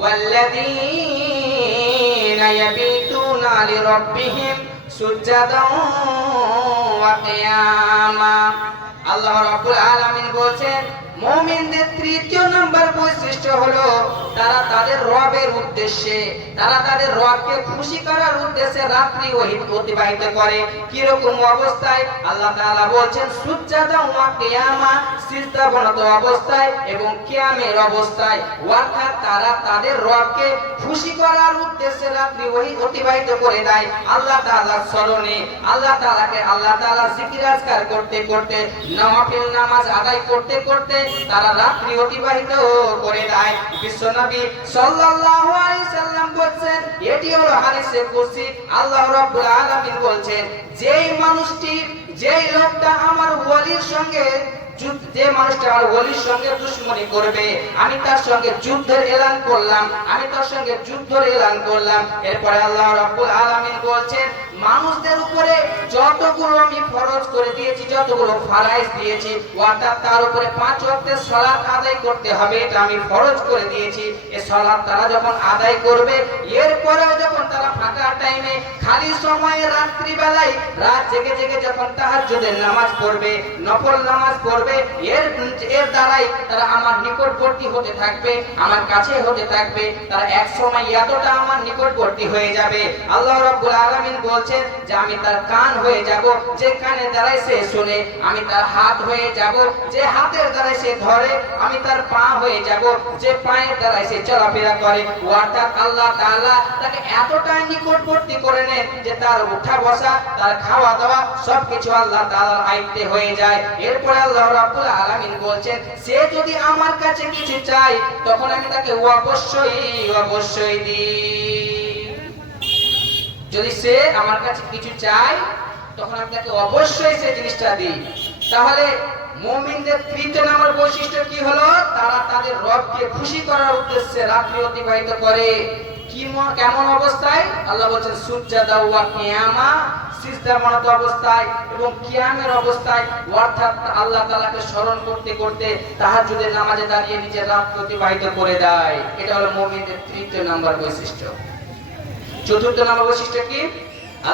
ওয়াল্লাযীনা ইয়াবিতুনা লিরাব্বিহিম সুজদান ওয়া কিয়ামা। আল্লাহ রাব্বুল আলামিন বলেন মুমিনদের তৃতীয় নাম্বার বৈশিষ্ট্য হলো তারা তাদের রবের উদ্দেশ্যে, তারা তাদের রবকে খুশি করার উদ্দেশ্যে রাত্রি অতিবাহিত করে। কি রকম অবস্থায়? আল্লাহ তাআলা বলেন সুজদান ওয়া কিয়ামা, সিজদাবনত অবস্থায় এবং কিয়ামের অবস্থায়। অর্থাৎ তারা তাদের রবকে খুশি করার উদ্দেশ্যে রাত্রি অতিবাহিত করে দেয় আল্লাহ তাআলার স্মরণে। আল্লাহ তাআলা জিকির আজকার করতে করতে, নওয়াফিল নামাজ আদায় করতে করতে তারা রাত্রি অতিবাহিত করে দেয়। বিশ্বনবী সাল্লাল্লাহু আলাইহি সাল্লাম বলেন, এটি হলো হাদিসে কুদসি। আল্লাহ রাব্বুল আলামিন বলেন, যেই লোকটা আমার ওলির সঙ্গে দুশমনি করবে, আমি তার সঙ্গে যুদ্ধের এলান করলাম। এরপরে আল্লাহ রাব্বুল আলামিন বলছেন, মানুষদের উপরে যতগুলো আমি ফরজ করে দিয়েছি, যতগুলো ফরজ দিয়েছি, অর্থাৎ তার উপরে 5 ওয়াক্তের সালাত আদায় করতে হবে, এটা আমি ফরজ করে দিয়েছি। এই সালাত তারা যখন আদায় করবে, এরপরেও যখন তারা ফাঁকা টাইমে খালি সময়ে রাত্রি বেলায় রাত জেগে জেগে যখন তাহাজ্জুদের নামাজ পড়বে, নফল নামাজ পড়বে, এর দ্বারাই তারা আমার নিকটবর্তী হতে থাকবে, আমার কাছে হতে থাকবে। তারা এক সময় এতটা আমার নিকটবর্তী হয়ে যাবে, আল্লাহ রাব্বুল আলামিন বলছেন যে আমি তার কান হয়ে যাব, যে কানে দ্বারাই সে শুনে। আমি তার হাত হয়ে যাব, যে হাতের দ্বারাই সে ধরে। আমি তার পা হয়ে যাব, যে পায়ের দ্বারাই সে চলাফেরা করে। অর্থাৎ আল্লাহ তাআলা তাকে এতটাই নিকটবর্তী করে নেন যে তার উঠা বসা, তার খাওয়া দাওয়া সবকিছু আল্লাহ তাআলার আয়ত্তে হয়ে যায়। এরপরে আল্লাহ রাব্বুল আলামিন বলছেন, সে যদি আমার কাছে কিছু চায় তখন আমি তাকে অবশ্যই দিই। যদি সে আমার কাছে কিছু চায় তখন আমি তাকে অবশ্যই সেই জিনিসটা দিই। তাহলে মুমিনদের তৃতীয় নাম্বার বৈশিষ্ট্য কি হলো? তারা তাদের রবকে খুশি করার উদ্দেশ্যে রাত্রি অতিবাহিত করে। কেমন অবস্থায়? আল্লাহ বলেন সুজদা ওয়া কিয়ামা, সিজদামনত অবস্থায় এবং কিয়ামের অবস্থায়। অর্থাৎ আল্লাহ তাআলাকে স্মরণ করতে করতে তাহাজ্জুদের নামাজে দাঁড়িয়ে নিজের রাত অতিবাহিত করে দেয়। এটা হলো মুমিনদের তৃতীয় নাম্বার বৈশিষ্ট্য। চতুর্থ নাম্বার বৈশিষ্ট্য কি?